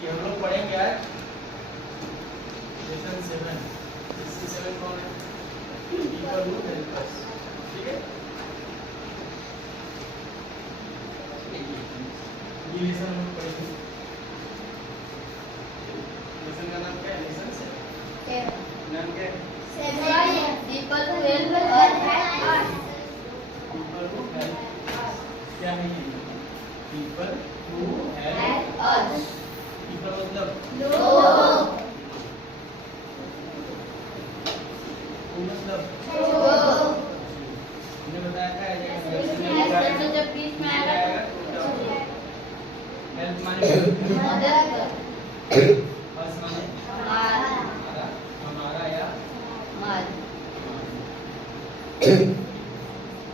कि हम लोग पढ़ेंगे आज लेसन 7। लेसन 7 कौन है? People who help us. ठीक है, ये लेसन हम लोग पढ़ेंगे। लेसन का नाम क्या है? लेसन 7। नाम क्या है? People who help us. People who help क्या है ये? People who help us. People मतलब लोग. हू मतलब लोग. हमने बताया था ऐसे तो जब बीच में आएगा हेल्प माने मदद. बस माने हमारा. हमारा या हमारी.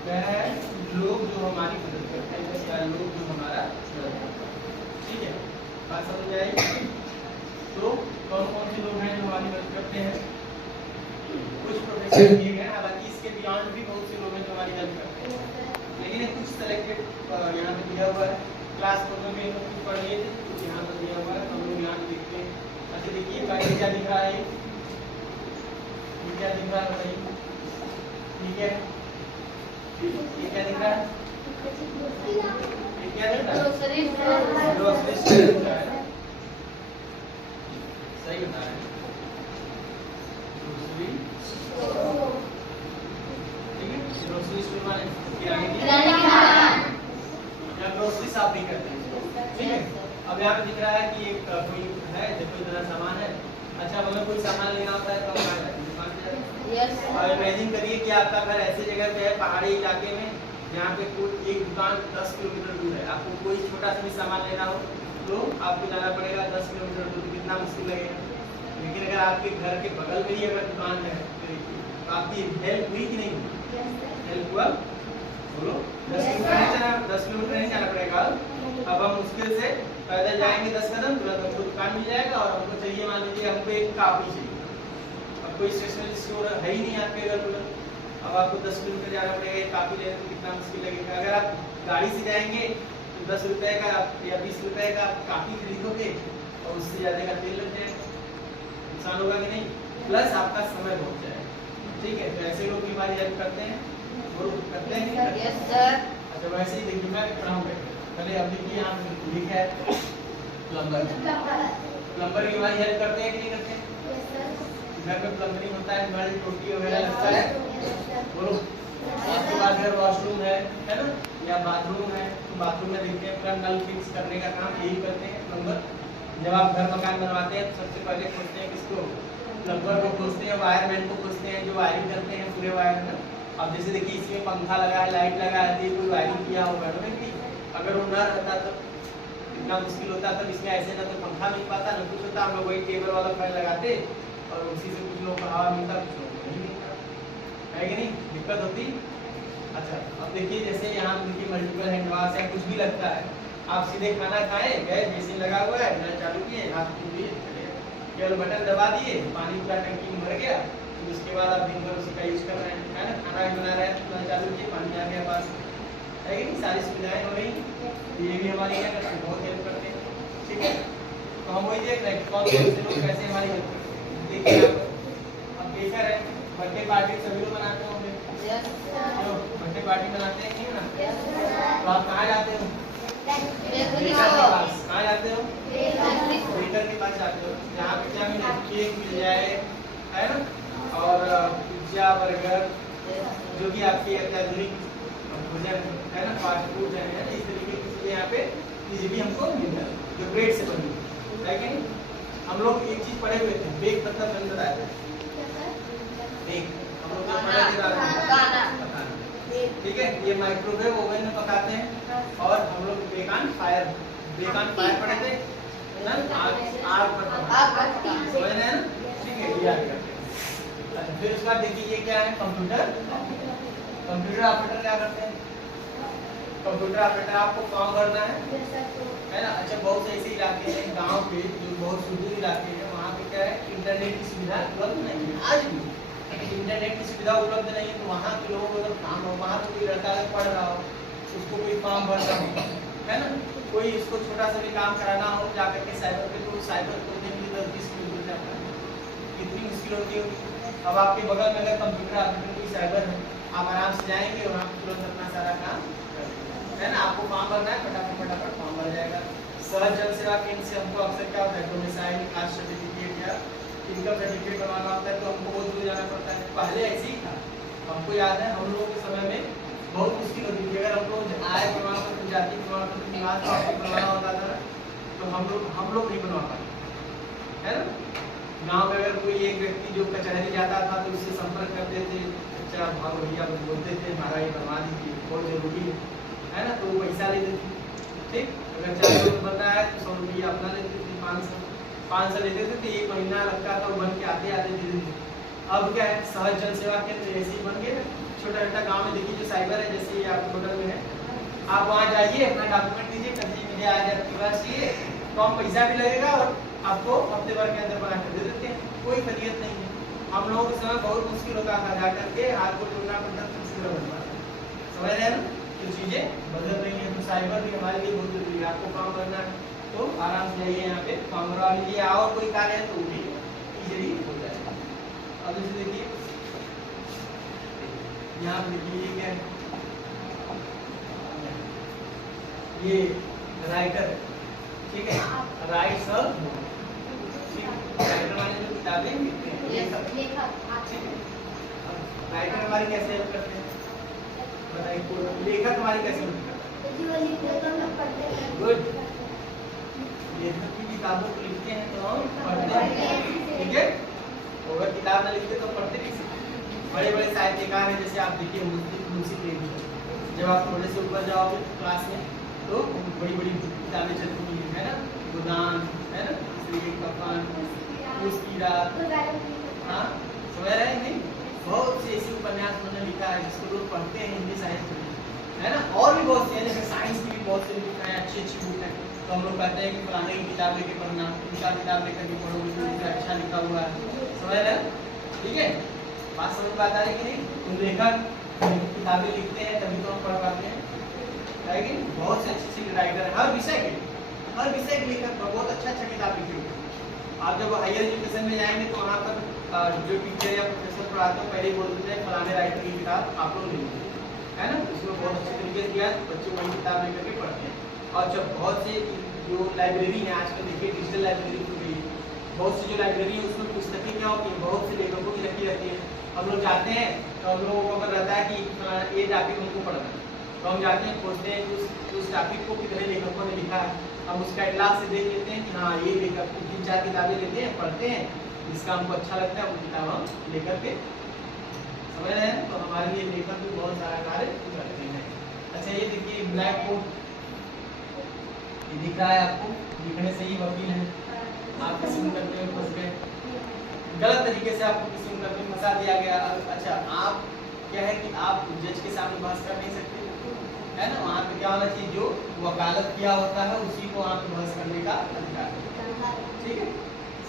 वह है लोग जो हमारी मदद करते हैं या लोग जो हमारा मदद करते हैं। ठीक है, बात समझ आई? तो कौन कौन से लोग हैं जो हमारी मदद करते हैं? कुछ प्रोफेसर दिए गए, हालांकि इसके बियॉन्ड भी बहुत से लोग हैं जो हमारी हेल्प करते हैं, लेकिन ये कुछ सेलेक्टेड यहाँ पे दिया हुआ है। क्लास में हम लोग पढ़ लिए थे, कुछ यहाँ पर दिया हुआ है, हम लोग यहाँ देखते हैं। अच्छा देखिए, ये क्या दिख रहा है? ये क्या दिख रहा है बताइए? ठीक है, ये क्या दिख रहा है? ये क्या दिख रहा है? ग्रोसरी ग्रोसरी स्टोर दिख रहा है। सही बता रहे हैं, ग्रोसरी। ठीक है, ग्रोसरी स्टोर माने किराने की या ग्रोसरी शॉप भी करते हैं। ठीक है, अब यहाँ पे दिख रहा है कि एक कोई है जब कोई तरह सामान है। अच्छा, अगर कोई सामान लेना होता है तो हम कहाँ जाते हैं? दुकान पे जाते हैं। और इमेजिन करिए कि आपका घर ऐसे जगह पे है, पहाड़ी इलाके में, जहाँ पे कोई एक दुकान 10 किलोमीटर दूर है। आपको कोई छोटा सा भी सामान लेना हो तो आपको जाना पड़ेगा 10 किलोमीटर दूर। कितना मुश्किल लगेगा। लेकिन अगर आपके घर के बगल में ही अगर दुकान है तो आपकी हेल्प हुई कि नहीं हुई? हेल्प हुआ। बोलो, 10 किलोमीटर नहीं जाना पड़ेगा। अब हम मुश्किल से पैदल जाएंगे 10 कदम, तुरंत हमको दुकान मिल जाएगा। और हमको चाहिए, मान लीजिए हमको एक कापी चाहिए, अब कोई स्टेशनरी स्टोर है ही नहीं आपके घर पर, अब आपको 10 किलोमीटर जाना पड़ेगा एक कापी लेने में। कितना मुश्किल लगेगा। अगर आप गाड़ी से जाएंगे तो 10 रुपए का या 20 रुपए का कापी खरीदोगे और उससे ज़्यादा का तेल लग जाएगा, नुकसान होगा कि नहीं, प्लस आपका समय बहुत जाएगा। ठीक है, तो ऐसे लोग हमारी हेल्प करते हैं, वो करते हैं नहीं करते? Yes sir. अच्छा, वैसे ही देखिए, मैं पढ़ाऊंगा पहले। अब देखिए यहाँ पे लिखा है प्लम्बर। प्लम्बर की हमारी हेल्प करते हैं कि नहीं करते हैं? घर पे प्लम्बरिंग होता है, हमारी टोटी वगैरह लगता है। बोलो, आपके पास घर वॉशरूम है ना, या बाथरूम है, तो बाथरूम में देखते हैं पूरा नल फिक्स करने का काम यही करते हैं प्लम्बर। जब आप घर मकान बनवाते हैं तो सबसे पहले खोजते हैं किसको? प्लम्बर को खोजते हैं, वायरमैन को खोजते हैं, जो वायरिंग करते हैं पूरे वायर में। अब जैसे देखिए, इसमें पंखा लगा है, लाइट लगा है, तो कोई वायरिंग किया होगा ना कि अगर वो ना रहता तो इतना मुश्किल होता। तब इसमें ऐसे ना तो पंखा मिल पाता ना कुछ होता। हम लोग वही टेबल वाला फैन लगाते और उसी से कुछ लोगों को हवा मिलता, कुछ लोगों को नहीं मिलता, है कि नहीं? दिक्कत होती। अच्छा, अब देखिए, जैसे यहाँ देखिए मल्टीपल हैंड वॉश या कुछ भी लगता है, आप सीधे खाना खाए, गैस बेसिन लगा हुआ है, नल चालू किए, हाथ धो लिए, केवल बटन दबा दिए, पानी पूरा टंकी में भर गया। तो उसके बाद आप दिन भर उसी का यूज कर रहे हैं, है ना? खाना भी बना रहे हैं, नल चालू किए, पानी आ गया पास, है कि नहीं? सारी सुविधाएं हो रही। ये भी हमारी क्या करते हैं? बहुत हेल्प करते हैं। ठीक है, तो हम वही देख रहे हैं कौन कौन से लोग कैसे हमारी हेल्प करते हैं। देखिए यहाँ पर अब बेकर है, बर्थडे पार्टी सभी लोग मनाते होंगे। चलो, बर्थडे पार्टी मनाते हैं कि नहीं मनाते? तो आप कहाँ जाते हो? बेकर के पास। कहाँ जाते हो? बेकर के पास जाते हो, जहाँ पे क्या मिले? केक मिल जाए, है ना? और पिज्जा, बर्गर, जो भी आपकी अत्याधुनिक भोजन है ना, फास्ट फूड है, इस तरीके की चीजें यहाँ पे इजीली हमको मिल जाए, जो ब्रेड से बनी है कि नहीं? हम लोग एक चीज पढ़े हुए थे, बेक मतलब मैंने बताया था। बेक हम लोग पकाना। ठीक है, ये माइक्रोवेव ओवन में पकाते हैं। और हम लोग बेक ऑन फायर पढ़े थे ना, आग पर समझ रहे हैं ना? ठीक है, ये याद करते हैं। अच्छा, फिर उसके बाद देखिए ये क्या है? कंप्यूटर। कंप्यूटर ऑपरेटर क्या करते हैं? कंप्यूटर ऑपरेटर आपको फॉर्म भरना है ना? अच्छा, बहुत से ऐसे इलाके हैं गांव के जो बहुत सुदूर इलाके हैं, वहाँ पे क्या है? इंटरनेट की सुविधा उपलब्ध नहीं है आज भी। इंटरनेट की सुविधा उपलब्ध नहीं है, तो वहाँ के लोगों को अगर काम हो, वहाँ पे कोई लड़का अगर पढ़ रहा हो, उसको कोई फॉर्म भरना हो, है ना, कोई इसको छोटा सा भी काम कराना हो, जाकर के साइबर पे, तो साइबर खोलने के लिए 10-20 किलोमीटर जाता है, कितनी मुश्किल होती होगी। अब आपके बगल में अगर कंप्यूटर ऑपरेटर की साइबर है, आप आराम से जाएंगे वहाँ तुरंत अपना सारा काम है ना। आपको फॉर्म भरना है, फटाफट फॉर्म भर जाएगा। सहज जन सेवा केंद्र से हमको अक्सर क्या होता है, डोमिसाइल, कास्ट सर्टिफिकेट या इनकम सर्टिफिकेट बनवाना होता है, तो हमको बहुत दूर जाना पड़ता है। पहले ऐसे ही था, हमको याद है हम लोगों के समय में बहुत मुश्किल होती थी। अगर हम लोग आय प्रमाण पत्र, जाति प्रमाण पत्र, निवास प्रमाण बनवाना होता था तो हम लोग नहीं बनवा पाते, है ना। गाँव में अगर कोई एक व्यक्ति जो कचहरी जाता था तो उससे संपर्क करते थे, अच्छा भाग भैया बोलते थे हमारा ये बनवा दीजिए, बहुत जरूरी है ना। तो वो पैसा ले देती, ठीक। अगर 4 लोग बनना है तो 100 रुपया अपना लेते थे, 500 लेते थे, तो 1 महीना लगता था वो बन के आते दे देते। अब क्या है, सहज जन सेवा केंद्र ऐसे ही बन गए। छोटा छोटा गांव में देखिए जो साइबर है, जैसे ये आपके होटल में है, आप वहाँ जाइए, अपना डॉक्यूमेंट दीजिए, कहिए मुझे आज आपके पास चाहिए, कम पैसा भी लगेगा और आपको हफ्ते भर के अंदर बना कर दे देते हैं, कोई फरियत नहीं है। हम लोगों के समय बहुत मुश्किल होता था, जा करके हाथ को जोड़ना पड़ता था, समझ रहे हैं ना। तो चीजें बदल रही है, तो साइबर भी हमारे लिए बहुत जरूरी है। आपको फॉर्म भरना है तो आराम से जाइए, यहाँ पे फॉर्म भरवा लीजिए, और कोई कार्य है तो भी इजीली हो जाएगा। अब इसे देखिए, यहाँ पे देखिए क्या है, ये राइटर, ठीक है, राइट्स और राइटर वाले जो किताबें लिखते हैं, राइटर हमारी कैसे हेल्प करते हैं बताइए, लेखक हमारी कैसे हेल्प करते हैं। गुड, लेखक की किताबों को लिखते हैं तो हम पढ़ते हैं, ठीक है। अगर किताब ना लिखते तो पढ़ते नहीं। बड़े बड़े साहित्यकार हैं, जैसे आप देखिए मुंशी प्रेमचंद, जब आप थोड़े से ऊपर जाओगे क्लास में तो बड़ी बड़ी किताबें चलती हैं, है ना, गोदान, है ना, श्री कफन, उसकी रात, हाँ समझ रहे हैं नहीं। बहुत से ऐसे उपन्यास उन्होंने लिखा है जिसको लोग पढ़ते हैं हिंदी साहित्य में, है ना। और भी बहुत से, जैसे साइंस की भी बहुत से बुक हैं, अच्छी अच्छी बुक है, तो हम लोग कहते हैं कि पुराने की किताब लेके पढ़ना, उनका किताब लेकर के पढ़ोगे तो उसमें अच्छा लिखा हुआ है, समझ रहे हैं, ठीक है। बात समझ बात आ रही कि नहीं। तो लेखक किताबें लिखते हैं तभी तो हम पढ़ पाते हैं, लेकिन बहुत से अच्छे राइटर है, हर विषय के लेखक बहुत अच्छा किताब लिखे हुए। आप जब हायर एजुकेशन में जाएंगे तो वहाँ पर जो टीचर या प्रोफेसर पढ़ाते हैं पहले ही बोल देते हैं फलाने राइटर की किताब आप लोग ले लीजिए, है ना। उसमें बहुत अच्छे तरीके से दिया, बच्चे वही किताब लेकर के पढ़ते हैं। और जब बहुत से जो लाइब्रेरी है आजकल देखिए डिजिटल लाइब्रेरी खुल गई है, बहुत सी जो लाइब्रेरी है उसमें पुस्तकें क्या होती है, बहुत से लेखकों की रखी रहती है। हम लोग जाते हैं तो हम लोगों को अगर रहता है कि ये टॉपिक हमको पढ़ना है, तो हम जाते हैं खोजते हैं कि उस टॉपिक को कितने लेखकों ने लिखा है, हम उसका इलाज से देख लेते हैं कि हाँ ये लेखक 3-4 किताबें लेते हैं, पढ़ते हैं, जिसका हमको अच्छा लगता है वो किताब हम लेकर के समझ रहे हैं। तो हमारे लिए लेखक भी बहुत सारा कार्य करते हैं। अच्छा ये देखिए ब्लैक बोर्ड, ये दिख रहा है आपको, दिखने से ही वकील है, आप किसी करते हुए फंस गए, गलत तरीके से आपको किसी करके फंसा दिया गया। अच्छा आप क्या है कि आप जज के सामने बहस कर नहीं सकते, है ना। वहाँ पे क्या होना चाहिए, जो वकालत किया होता है उसी को वहाँ पे बहस करने का अधिकार है, ठीक है,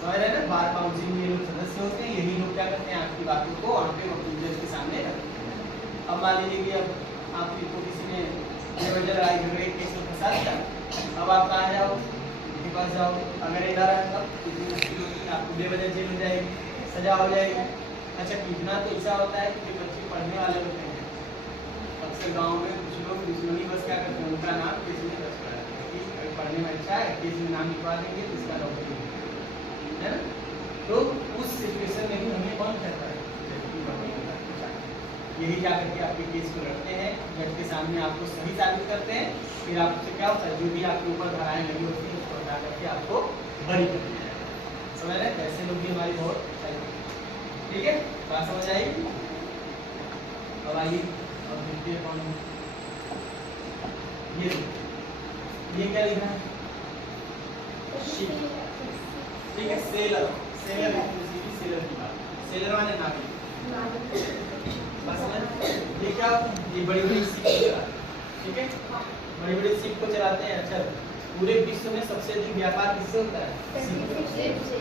समझ रहे हैं ना। बार काउंसिल में ये लोग सदस्य होते हैं, यही लोग क्या करते हैं, आपकी बातों को वहाँ पे वकील जज के सामने रखते हैं। अब मान लीजिए कि अब आपको किसी ने बेवजह लड़ाई झगड़े केस में फंसा दिया, अब आप कहाँ जाओ, के पास जाओ, अगर इधर है तब कितनी मुश्किल होगी, आपको बेवजह जेल हो जाएगी, सजा हो जाएगी। अच्छा कितना तो ऐसा होता है कि जो बच्चे पढ़ने वाले होते हैं, अक्सर गाँव में कुछ लोग दुश्मनी बस क्या करते हैं, उनका नाम केस में दर्ज करा देते हैं कि अगर पढ़ने में अच्छा है केस में नाम लिखवा देंगे तो इसका नौकरी है ना। तो उस सिचुएशन में भी हमें कौन कहता है, यही जा करके आपके केस को लड़ते हैं, जज के सामने आपको सही साबित करते हैं, फिर आपसे क्या होता है, जो भी आपके ऊपर धाराएं लगी होती है उसको हटा करके आपको बरी कर दिया जाएगा, समझ रहे हैं। ऐसे लोग भी हमारी बहुत ठीक है, बात समझ आएगी। अब आइए अब देखते हैं कौन, ये क्या लिखा है, ठीक है, सेलर, सेलर सेलर की बात, सेलर माने नाविक, ये क्या, ये बड़ी बड़ी शिप को चलाते हैं, ठीक है, बड़ी बड़ी शिप को चलाते हैं। अच्छा पूरे विश्व में सबसे अधिक व्यापार किससे होता है, शिप से।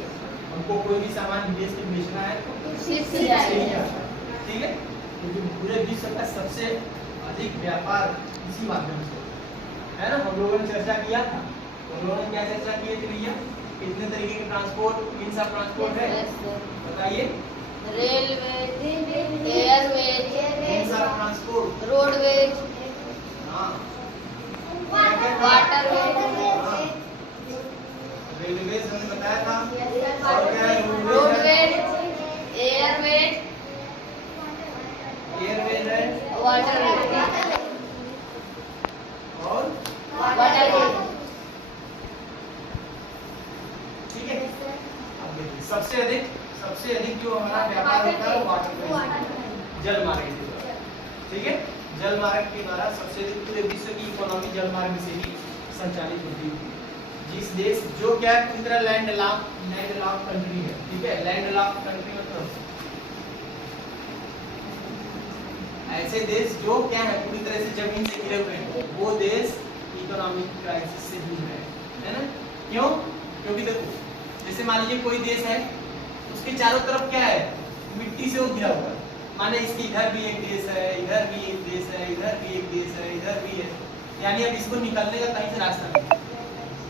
हमको कोई भी सामान विदेश में बेचना है तो शिप से जाएगा, ठीक है, क्योंकि पूरे विश्व का सबसे अधिक व्यापार इसी माध्यम से है ना। हम लोगों ने चर्चा किया था, हम लोगों ने क्या चर्चा की थी भैया, कितने तरीके के ट्रांसपोर्ट मींस ऑफ ट्रांसपोर्ट है Yes, sir. बताइए। Railway, Airways, means of transport roadways, हाँ वाटरवेज, रेलवे हमने बताया था और क्या है रोडवेज, एयरवेज, एयरवेज है वाटरवेज, और वाटरवेज। ठीक है। अब देखिए सबसे अधिक जो हमारा व्यापार होता है वो वाटरवेज जल मार्ग के द्वारा। ठीक है, जल मार्ग के द्वारा सबसे अधिक पूरे विश्व की इकोनॉमी जल मार्ग से ही संचालित होती है। जिस देश जो क्या है पूरी तरह लैंड लॉक कंट्री है, ठीक है, लैंड लॉक कंट्री मतलब ऐसे देश जो क्या है पूरी तरह से जमीन से घिरे हुए हैं, वो देश इकोनॉमिक क्राइसिस से जूझ रहे हैं, है ना। क्यों? क्योंकि देखो जैसे मान लीजिए कोई देश है, उसके चारों तरफ क्या है, मिट्टी से वो घिरा हुआ है। माने इसके इधर भी एक देश है, इधर भी एक देश है, इधर भी एक देश है, इधर भी है, यानी अब इसको निकलने का कहीं से रास्ता नहीं।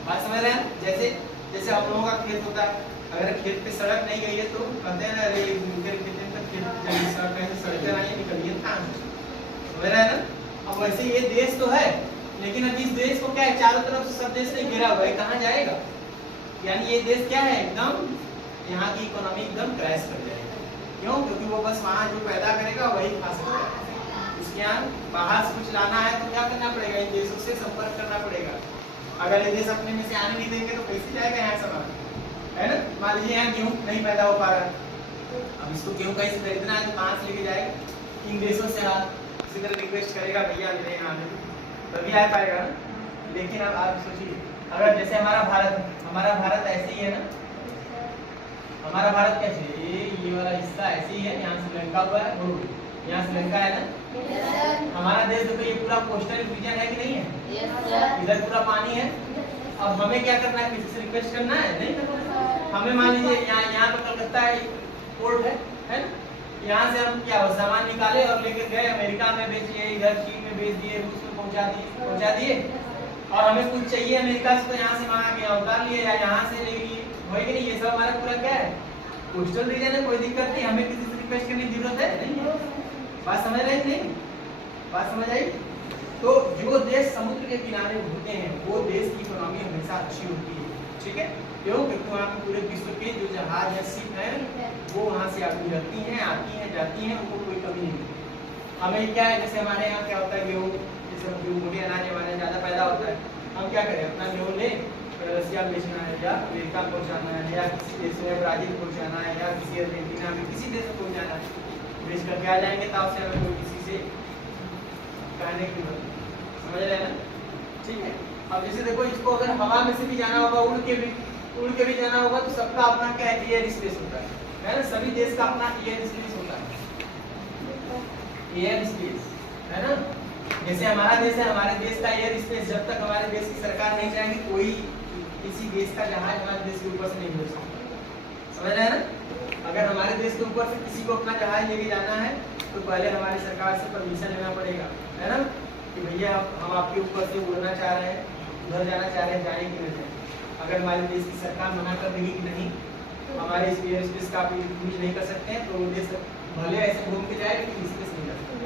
बात समझ रहे हैं? जैसे हम लोगों का खेत होता है, अगर खेत पे सड़क नहीं गई है तो कहते हैं ना, अरे मेरे खेत में खेत जब सड़क है तो सड़कें नहीं निकलिए कहाँ से, समझ रहे हैं ना। अब वैसे ये देश तो है, लेकिन अब इस देश को क्या है, चारों तरफ से सब देश से घिरा हुआ है, कहाँ जाएगा? यानी ये देश क्या है, एकदम यहाँ की इकोनॉमी एकदम क्रैश कर जाएगी। क्यों? क्योंकि वो बस वहाँ जो पैदा करेगा वही खा सकता है। उसके यहाँ बाहर से कुछ लाना है तो क्या करना पड़ेगा, इन देशों से संपर्क करना पड़ेगा। अगर ये देश अपने में से आने नहीं देंगे तो कैसे जाएगा यहाँ सामान, है ना। मान लीजिए यहाँ गेहूँ नहीं पैदा हो पा रहा है, अब इसको गेहूँ कहीं से खरीदना है तो कहाँ से लेके जाएगा, इन देशों से किसी तरह रिक्वेस्ट करेगा भैया मेरे यहाँ आने दो, तभी आ पाएगा ना। लेकिन अब आप सोचिए, अगर जैसे हमारा भारत ऐसे ही है ना, हमारा भारत कैसे ये वाला हिस्सा ऐसे ही है, यहाँ श्रीलंका हुआ है, यहाँ श्रीलंका है ना। हमारा देश देखो ये पूरा कोस्टल रीजन है कि नहीं है, इधर पूरा पानी है। अब हमें क्या करना है, किसी से रिक्वेस्ट करना है नहीं करना। हमें मान लीजिए यहाँ पर कलकत्ता पोर्ट है ना, यहाँ से हम क्या सामान निकाले और लेकर गए अमेरिका में बेचिए, इधर चीन में बेच दिए, रूस में पहुँचा दिए और हमें कुछ चाहिए अमेरिका से तो यहाँ से मंगा के यहाँ उतार लिए या यहाँ से ले लिए, वही कि नहीं। ये सब हमारा पूरा क्या है, कोस्टल रीजन है, कोई दिक्कत नहीं, हमें किसी से रिक्वेस्ट करने की जरूरत है नहीं। बात समझ रहे हैं नहीं? बात समझ आई? तो जो देश समुद्र के किनारे होते हैं वो देश की इकोनॉमी हमेशा अच्छी होती है, ठीक है। क्यों? क्योंकि वहाँ पे पूरे विश्व के जो जहाज या शिप है वो वहाँ से आती रहती हैं, आती हैं, जाती हैं, उनको कोई कमी नहीं होती। हमें क्या है, जैसे हमारे यहाँ क्या होता है, गेहूँ जैसे गेहूँ मोटे अनाज हमारे यहाँ ज़्यादा पैदा होता है, हम क्या करें, अपना गेहूँ ले रसिया बेचना है या अमेरिका पहुँचाना है या किसी देश में ब्राजील पहुँचाना है या किसी अर्जेंटीना में किसी देश में पहुँचाना है, बेच करके आ जाएंगे तब से हमें कोई किसी से कहने की जरूरत नहीं, समझ रहे हैं ना। ठीक है। अब जैसे देखो इसको अगर हवा में से भी जाना होगा, उड़ के भी जाना होगा तो सबका अपना क्या है, एयर स्पेस होता है ना। सभी देश का अपना एयर स्पेस होता है, एयर स्पेस है ना। जैसे हमारा देश है, हमारे देश का एयर स्पेस जब तक हमारे देश की सरकार नहीं चाहेगी कोई किसी देश का जहाज हमारे देश के ऊपर से नहीं भेज सकता, समझ रहे हैं ना। अगर हमारे देश के ऊपर से किसी को अपना जहाज लेके जाना है तो पहले हमारी सरकार से परमिशन लेना पड़ेगा, है ना, कि भैया हम आपके ऊपर से उड़ना चाह रहे हैं, उधर जाना चाह रहे हैं, जाए कि नहीं जाए। अगर हमारे देश की सरकार मना कर देगी कि नहीं हमारे इस एयर स्पेस का आप यूज नहीं कर सकते हैं तो वो देश भले ऐसे घूम के जाए लेकिन स्पेस नहीं जा सकते,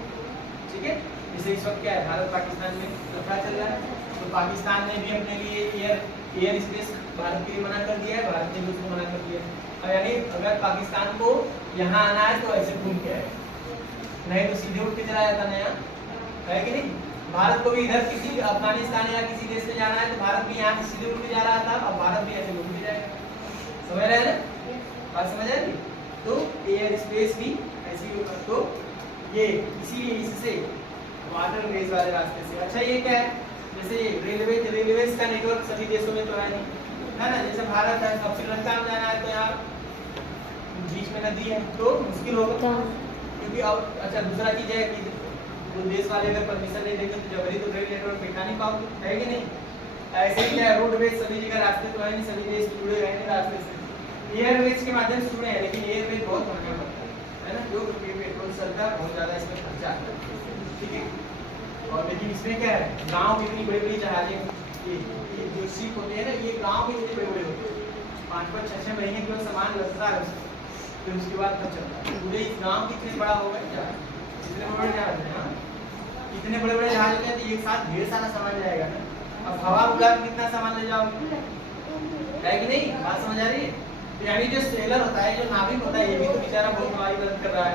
ठीक है। जैसे इस वक्त क्या है, भारत पाकिस्तान में लफड़ा चल रहा है तो पाकिस्तान ने भी अपने लिए एयर स्पेस भारत के लिए मना कर दिया है, भारत ने भी उसको मना कर दिया है। यानी अगर पाकिस्तान को यहाँ आना है तो ऐसे घूम के आए, नहीं तो सीधे उठ के चला जाता ना, यहाँ है कि नहीं। भारत को भी इधर किसी अफगानिस्तान या किसी देश में जाना है तो भारत भी यहाँ से सीधे उठ के जा रहा था, अब भारत भी ऐसे घूम के जाएगा, समझ रहे हैं ना, बात समझ आएगी। तो एयर स्पेस भी ऐसी होगा, तो ये इसीलिए इससे वाटरवेज वाले रास्ते से। अच्छा ये क्या है, जैसे रेलवेज का नेटवर्क सभी देशों में तो है नहीं, है ना। जैसे भारत है, अब श्रीलंका में जाना है तो यहाँ बीच में नदी है तो मुश्किल होगा, क्योंकि और अच्छा दूसरा चीज है कि वो देश वाले अगर परमिशन नहीं देंगे तो जबरी तो रेल नेटवर्क बैठा नहीं पाओगे, है कि नहीं। ऐसे ही क्या रोडवेज सभी जगह रास्ते तो है नहीं, सभी देश जुड़े हुए हैं रास्ते से। एयरवेज के माध्यम से जुड़े हैं लेकिन एयरवेज बहुत महंगा पड़ता है ना, क्योंकि पेट्रोल चलता है, बहुत ज्यादा इसमें खर्चा आता है, ठीक है। और लेकिन इसमें क्या है, गाँव की इतनी बड़ी बड़ी जहाजें, ये जो शिप होते हैं ना, ये गाँव के इतने बड़े बड़े होते हैं, 5-5 6-6 महीने केवल सामान लगता है उसको, फिर उसके बाद तब चलता है। पूरे इस गाँव कितने बड़ा होगा क्या, इतने बड़े जहाज है, इतने बड़े बड़े जहाज होते हैं तो एक साथ ढेर सारा सामान जाएगा ना। अब हवा उड़ा के कितना सामान ले जाओगे, है कि नहीं, बात समझ आ रही है। तो यानी जो सेलर होता है, जो नाविक होता है, ये भी तो बेचारा बहुत हमारी मदद कर रहा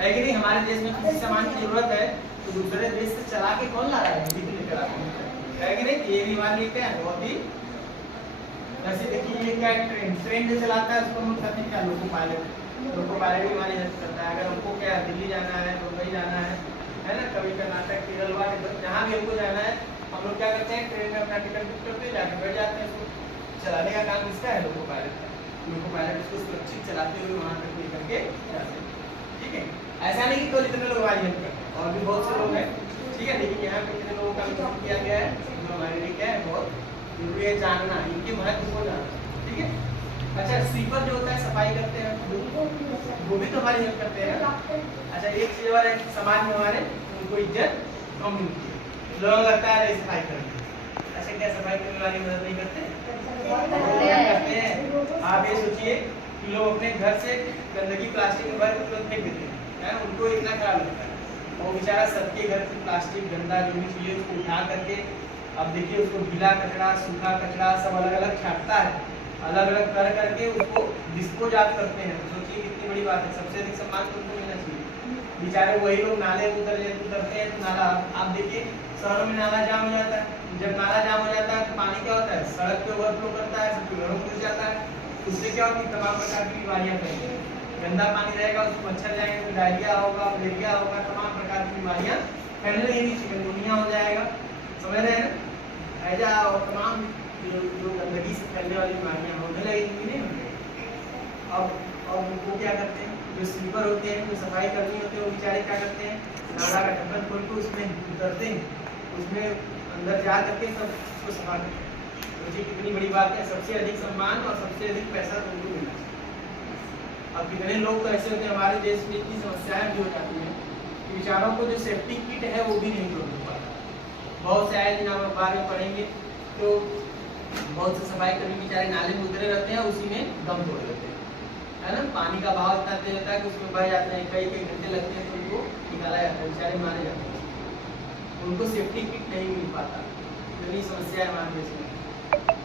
है कि नहीं। हमारे देश में किसी सामान की जरूरत है तो दूसरे देश से चला के कौन ला रहा है, लेकर आते हैं, है कि नहीं। ये भी हमारे लिए क्या है, बहुत ही ऐसे। देखिए ये क्या ट्रेन जो चलाता है उसको हम कहते हैं क्या, लोको पायलट। लोको पायलट भी हमारी हेल्प करता है। अगर हमको क्या दिल्ली जाना है, मुंबई जाना है ना, कभी कर्नाटक, केरल वाले जहाँ भी हमको जाना है, हम लोग क्या करते हैं, ट्रेन में अपना टिकट बुक करते हैं, जाके बैठ जाते हैं। उसको चलाने का काम किसका है, लोको पायलट का। लोको पायलट उसको सुरक्षित चलाते हुए वहाँ तक लेकर के जाते हैं, ठीक है। ऐसा नहीं कि तो जितने लोग हमारी हेल्प करते हैं, और भी बहुत से लोग हैं, ठीक है। लेकिन यहाँ पे कितने लोगों का काम किया गया है जो हमारे लिए क्या है, बहुत जरूरी है जानना, इनके महत्व को जानना, ठीक है। अच्छा, स्वीपर जो होता है सफाई करते हैं, वो भी तो हमारी हेल्प करते हैं। अच्छा, एक चीज और है, समाज में हमारे उनको इज्जत कम मिलती है, लोगों को लगता है सफाई करनी। अच्छा, क्या सफाई करने वाली मदद नहीं करते, करते हैं। आप ये सोचिए कि लोग अपने घर से गंदगी प्लास्टिक में भर के तुरंत फेंक देते हैं, उनको इतना खराब लगता है। वो बेचारा सबके घर से प्लास्टिक गंदा जो भी चीज़ उसको उठा करके, अब देखिए उसको गीला कचरा, सूखा कचरा सब अलग अलग छाटता है, अलग अलग कर करके उसको डिस्पोज आउट करते हैं। तो सोचिए कितनी बड़ी बात है, सबसे अधिक सम्मान तो उनको मिलना चाहिए। बेचारे वही लोग नाले उतरते हैं तो नाला, आप देखिए शहरों में नाला जाम हो जाता है। जब नाला जाम हो जाता है तो पानी क्या होता है, सड़क पे ओवरफ्लो करता है, सबके घरों में घुस जाता है। उससे क्या होती है, तमाम प्रकार की बीमारियां फैलती हैं। गंदा पानी रहेगा, उसमें मच्छर जाएंगे तो डायरिया होगा, मलेरिया होगा, तमाम प्रकार की बीमारियां फैलने लगेंगी, चिकनगुनिया हो जाएगा, समझ रहे हैं, हैजा और तमाम जो गंदगी से फैलने वाली बीमारियां होने लगेंगी, नहीं होंगे। अब उनको क्या करते हैं, जो स्लीपर होते हैं, जो सफाई कर्मी होते हैं, वो बेचारे क्या करते हैं, नाला का ढक्कन खोल के उसमें उतरते हैं, उसमें अंदर जा करके सब उसको सफा करते हैं। मुझे कितनी बड़ी बात है, सबसे अधिक सम्मान और सबसे अधिक पैसा तो उनको मिलना चाहिए। अब कितने लोग तो ऐसे होते हैं हमारे देश में, इतनी समस्याएं भी हो जाती हैं कि बेचारों को जो सेफ्टी किट है वो भी नहीं मिल पाता। बहुत से आए दिन आप अखबार में पढ़ेंगे तो बहुत से सफाई कर्मी बेचारे नाले में उतरे रहते हैं, उसी में दम तोड़ देते हैं, है ना। पानी का बहाव इतना तेज होता है कि उसमें बह जाते हैं, कई कई घंटे लगते हैं तो उनको निकाला जाता है, बेचारे मारे जाते हैं, उनको सेफ्टी किट नहीं मिल पाता। इतनी समस्या है हमारे देश में,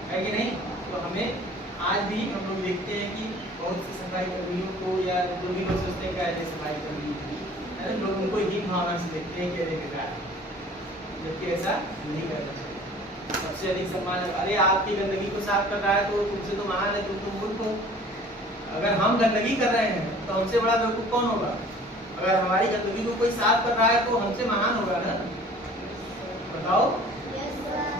है कि नहीं। तो हमें आज भी हम लोग देखते हैं कि बहुत से सफाई कर्मियों को, या जो भी लोग सोचते हैं क्या सफाई कर्मी है ना, लोग उनको हीन भावना से देखते हैं कि अरे, जबकि ऐसा नहीं करना चाहिए। सबसे अधिक सम्मान, अरे आपकी गंदगी को साफ कर रहा है तो तुमसे तो महान है, तुम तो मूर्ख हो। अगर हम गंदगी कर रहे हैं तो हमसे बड़ा बेवकूफ कौन होगा। अगर हमारी गंदगी को कोई साफ कर रहा है तो हमसे महान होगा ना। बताओ,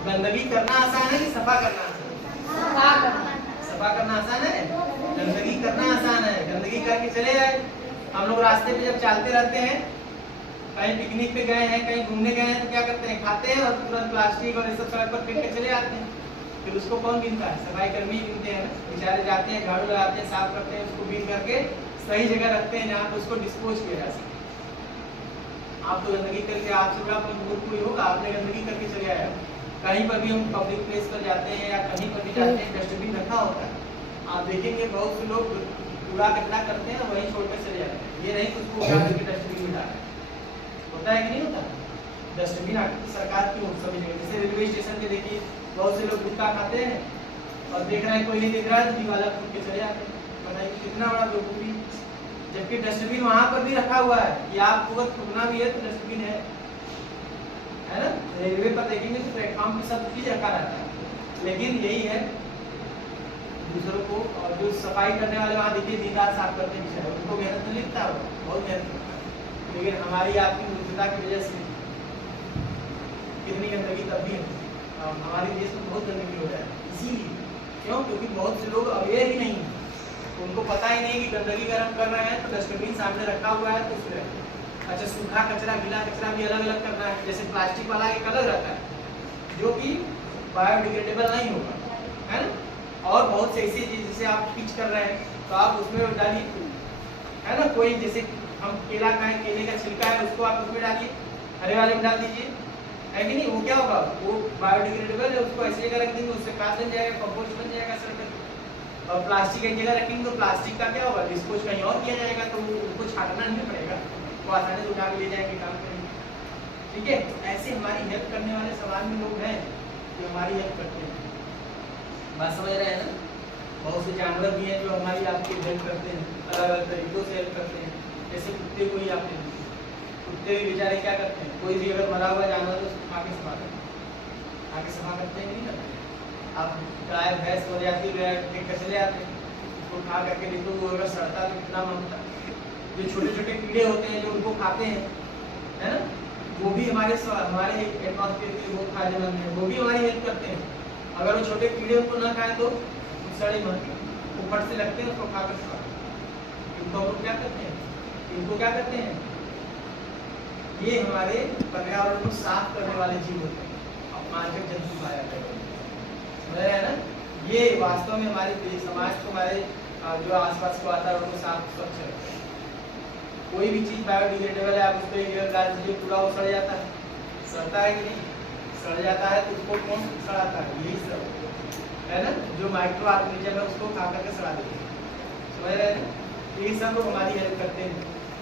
गंदगी करना आसान है कि सफा करना आसान है? सफा करना आसान है, गंदगी करना आसान है। गंदगी करके चले आए, हम लोग रास्ते पे जब चलते रहते हैं, कहीं पिकनिक पे गए हैं, कहीं घूमने गए हैं, तो क्या करते हैं, खाते हैं और तुरंत प्लास्टिक और ये सब सड़क पर फेंक के चले आते हैं। फिर उसको कौन गिनता है, सफाई कर्मी गिनते हैं, बेचारे जाते हैं, झाड़ू लगाते हैं, साफ करते हैं, उसको बीन करके सही जगह रखते हैं जहाँ पे उसको डिस्पोज किया जा सके। आप तो गंदगी करके, आपसे बड़ा कोई होगा, आपने गंदगी करके चले आए। कहीं पर भी हम पब्लिक प्लेस पर जाते हैं या कहीं पर भी जाते हैं, डस्टबिन रखा होता है, आप देखेंगे बहुत से लोग कूड़ा कचरा करते हैं वहीं छोड़कर चले जाते हैं। ये नहीं कुछ उठा करके डस्टबिन में डालें, होता है कि नहीं होता। डस्टबिन आखिर सरकार क्यों सभी जगह, जैसे रेलवे स्टेशन पे देखिए बहुत से लोग गुटखा खाते हैं और देख रहे हैं कोई नहीं देख रहा है तो दीवाला फूट के चले जाते हैं। बताइए कितना बड़ा बेवकूफी, जबकि डस्टबिन वहां पर भी रखा हुआ है कि आप तुरंत थूकना भी है तो डस्टबिन है ना। रेलवे पर देखेंगे तो प्लेटफॉर्म पे सब चीज रखा रहता है, लेकिन यही है दूसरों को। और जो सफाई करने वाले वहाँ देखिए दिन रात साफ करते हैं, उनको मेहनत नहीं लिखता है, बहुत मेहनत करता है, लेकिन हमारी आपकी मूर्खता की वजह से कितनी गंदगी तब भी है। हमारे देश में बहुत गंदगी हो रहा है, इसीलिए क्यों, क्योंकि बहुत से लोग अवेयर ही नहीं, उनको पता ही नहीं कि गंदगी अगर हम कर रहे हैं तो डस्टबिन सामने रखा हुआ है तो उसमें अच्छा सूखा कचरा गीला कचरा भी अलग अलग करना है। जैसे प्लास्टिक वाला एक अलग रहता है जो कि बायोडिग्रेडेबल नहीं होगा, है ना। और बहुत से ऐसी चीज जैसे आप पिच कर रहे हैं तो आप उसमें डालिए, है ना। कोई जैसे हम केला खाएं, केले का छिलका है उसको आप उसमें डालिए, हरे वाले में डाल दीजिए, है कि नहीं। वो क्या होगा, वो बायोडिग्रेडेबल है, उसको ऐसी जगह रख देंगे, उससे खाद बन जाएगा, कंपोस्ट बन जाएगा, सर और प्लास्टिक एक जगह रखेंगे तो प्लास्टिक का क्या होगा, डिस्पोज कहीं और किया जाएगा, तो उनको छाटना नहीं पड़ेगा, वो आसानी से उठा के ले जाएंगे, काम करेंगे। ठीक है, ऐसे हमारी हेल्प करने वाले समाज में लोग हैं जो हमारी हेल्प करते हैं। बात समझ रहे हैं ना? बहुत से जानवर भी हैं जो हमारी आपकी हेल्प करते हैं, अलग अलग तरीकों से हेल्प करते हैं। जैसे कुत्ते को ही आप ले लीजिए, कुत्ते भी बेचारे क्या करते हैं, कोई भी अगर मरा हुआ जानवर तो उसको खा के सफा करते हैं, खा के सफा करते हैं कि नहीं करते? आप गाय भैंस हो जाती है कचरे आते हैं, उसको खा करके देखो, वो अगर सड़ता तो कितना मनता। जो छोटे छोटे कीड़े होते हैं जो उनको खाते हैं, है ना, वो भी हमारे एटमॉस्फेयर के लिए बहुत फायदेमंद है, वो भी हमारी हेल्प करते हैं। अगर वो छोटे कीड़े उनको ना खाएं तो सड़े मरते, वो फट से लगते हैं, उसको खाकर इनको हम लोग क्या करते हैं, इनको क्या करते हैं, ये हमारे पर्यावरण को साफ करने वाले जीव होते हैं, अपमानजनक जंतु पाया जाता है। समझ रहे हैं ना? ये वास्तव में हमारे समाज को, हमारे जो आसपास के वातावरण को साफ स्वच्छ रखते हैं। कोई भी चीज बायोडिग्रेडेबल है, आप उसको एक जगह डाल दीजिए, पूरा वो सड़ जाता है, सड़ता है कि नहीं? सड़ जाता है, तो उसको कौन सड़ाता है? यही सब है ना, जो माइक्रो ऑर्गेनिज्म है उसको खा करके सड़ा देते हैं। समझ रहे हैं? यही सब लोग हमारी हेल्प करते हैं।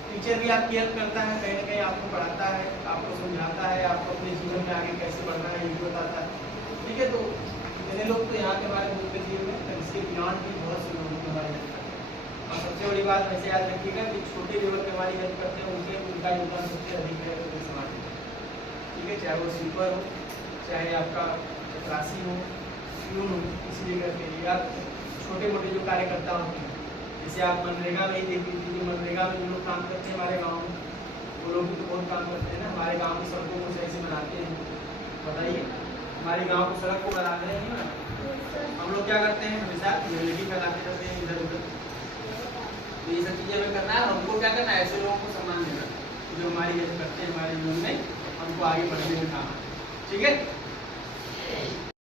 टीचर भी आपकी हेल्प करता है, कहीं ना कहीं आपको पढ़ाता है, आपको समझाता है, आपको अपने जीवन में आगे कैसे बढ़ना है ये भी बताता है। ठीक है, तो इतने लोग तो यहाँ के हमारे बुक के जीवन में, इसके बियॉन्ड भी बहुत से लोग हमारी हेल्प करते हैं। और सबसे बड़ी बात वैसे याद रखिएगा कि छोटे लेवल पे हमारी हेल्प करते हैं, उनका योगदान सबसे अधिक है पूरे समाज में। ठीक है, चाहे वो स्वीपर हो, चाहे आपका चपरासी हो, प्यून हो, इसलिए करते हैं। या छोटे मोटे जो कार्यकर्ता होते हैं, जैसे आप मनरेगा में ही देख लीजिए, जो मनरेगा में जो लोग काम करते हैं हमारे गाँव में, वो लोग भी तो बहुत काम करते हैं ना, हमारे गाँव की सड़कों को सही से बनाते हैं। बताइए, हमारे गाँव की सड़क को बनाते हैं नहीं बनाते? हम लोग क्या करते हैं, हमेशा गंदगी फैलाते रहते हैं इधर उधर। तो ये सब चीज़ें हमें करना है, हमको क्या करना है, ऐसे लोगों को सम्मान देना जो हमारी हेल्प करते हैं, हमारे जीवन में हमको आगे बढ़ने में काम। ठीक है।